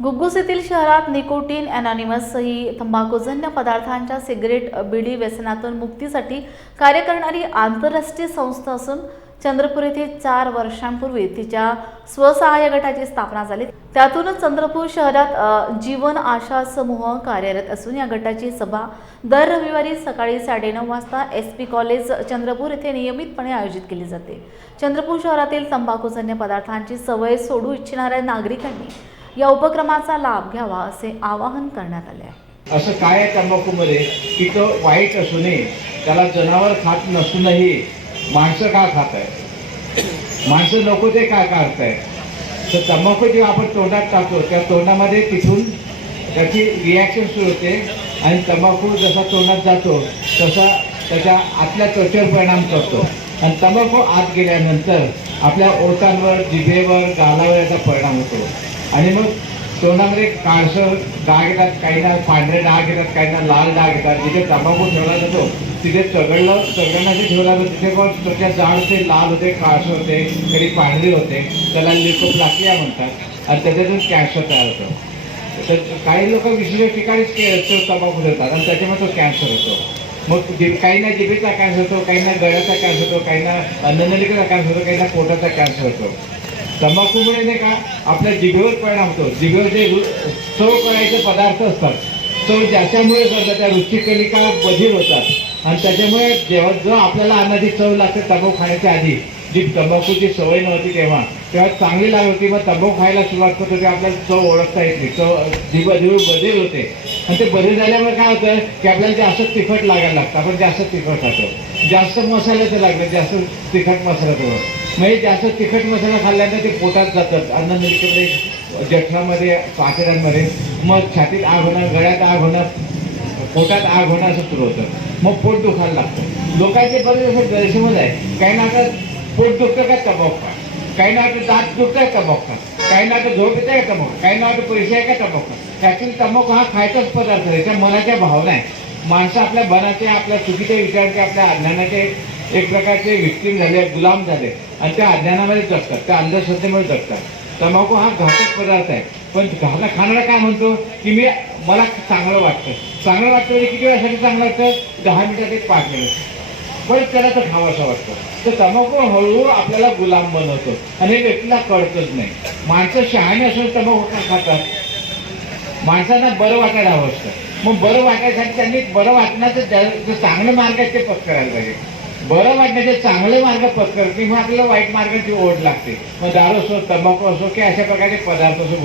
घुग्गुस येथील शहरात nicotine anonymous ही तंबाखूजन्य पदार्थांच्या सिगरेट बीडी व्यसनातून मुक्तीसाठी कार्य करणारी आंतरराष्ट्रीय संस्था असून चंद्रपूर येथे 4 वर्षांपूर्वी तिच्या स्वसहाय्य गटाची स्थापना झाली। त्यातूनच चंद्रपूर शहरात जीवन आशा समूह कार्यरत असून या गटाची सभा दर रविवारी सकाळी 9:30 वाजता SP कॉलेज चंद्रपूर येथे नियमितपणे आयोजित केली जाते। चंद्रपूर शहरातील तंबाखूजन्य पदार्थांची सवय सोडू इच्छिणाऱ्या नागरिकांनी या उपक्रमाचा लाभ घ्यावा असे आवाहन करण्यात आले आहे। असं काय आहे तंबाखूमध्ये की तो वाईट असू नये, त्याला जनावर खात नसूनही माणसं का खात आहे, माणसं नको ते का करताय। तर तंबाखू जेव्हा आपण तोंडात टाकतो त्या तोंडामध्ये तिथून त्याची रिॲक्शन सुरू होते आणि तंबाखू जसा तोंडात जातो तसा त्याच्या आतल्या त्वचेवर परिणाम करतो आणि तंबाखू आत गेल्यानंतर आपल्या ओठांवर, जिभेवर, गालावर याचा परिणाम होतो आणि मग तोंडामध्ये काळसर डाग येतात, काहींना पांढरे डाग येतात, काहींना लाल डाग येतात। जिथे तंबाखू ठेवला जातो तिथे चघळण्याचे ठेवला जातो तिथे पण त्वचा जाड होते, लाल होते, काळसर होते, कधी पांढरी होते, त्याला लिकोप्लास्टिया म्हणतात आणि त्याच्यातून कॅन्सर तयार होतो। तर काही लोक विशिष्ट ठिकाणीच तंबाखू ठेवतात आणि त्याच्यामुळे तो कॅन्सर होतो। मग काहींना जिभेचा कॅन्सर होतो, काहींना गळ्याचा कॅन्सर होतो, काहींना अन्ननलिकेचा कॅन्सर होतो, काहींना पोटाचा कॅन्सर होतो। तंबाखूमुळे नाही का आपल्या जिभेवर परिणाम होतो। जिभेवर जे चव करायचे पदार्थ असतात, चव ज्याच्यामुळे करतात त्या रुचिकलिका बधीर होतात आणि त्याच्यामुळे जेव्हा जो आपल्याला अन्नाची चव लागते तंबाखू खाण्याच्या आधी जी तंबाखूची सवय नव्हती तेव्हा चांगली लागत होती, मग तंबाखू खायला सुरुवात करतो तेव्हा आपल्याला चव ओळखता येत नाही, चव बधीर होते आणि ते बधीर झाल्यामुळे काय होतं की आपल्याला जास्त तिखट लागायला लागतं, आपण जास्त तिखट खातो, जास्त मसाल्याचं लागलं, जास्त तिखट मसाल्याचं मग जास्त तिखट मसाला खाल्ल्यानंतर ते पोटात जातात, अन्ननलिकेमध्ये, जठरामध्ये, पाचऱ्यांमध्ये, मग छातीत आग होणं, गळ्यात आग होणं, पोटात आग होणं असं सुरू होतं, मग पोट दुखायला लागतं। लोकांचे बरेच असं गैरसमज आहे, काही ना आता पोट दुखतं का तंबाखू खा, काही ना आता दात दुखत आहे तंबाखू खा, काही ना आता झोप येत आहे का तंबाखू, काही ना आता पैसे आहे का तंबाखू खा। ॲक्च्युली तंबाखू हा खायचाच पदार्थ आहे, त्या मनाच्या भावना आहे। माणसं आपल्या मनाचे, आपल्या चुकीच्या विचारांचे, आपल्या अज्ञानाचे एक प्रकारचे विक्टीम झाले, गुलाम झाले आणि त्या अज्ञानामध्ये जगतात, त्या अंधश्रद्धेमुळे जगतात। तंबाखू हा घातक पदार्थ आहे, पण खाणारा काय म्हणतो की मला चांगलं वाटतं म्हणजे किती वेळासाठी चांगलं वाटतं, 10 मिनिटात एक 5 मिनिट पण त्याला तर खावंसं वाटतं। तर तंबाखू हळूहळू आपल्याला गुलाम बनवतो आणि हे व्यक्तीला कळतच नाही। माणसं शहाणे असून तंबाखू का खातात, माणसांना बरं वाटायला हवं असतं, मग बरं वाटायसाठी त्यांनी बरं वाटण्याचं चांगलं मार्ग ते पत्करायला पाहिजे। बरं वाटण्याचे चांगले मार्ग पत्करते मग आपल्याला वाईट मार्गाची ओढ लागते, मग दारू असो, तंबाखू असो की अशा प्रकारचे पदार्थ असो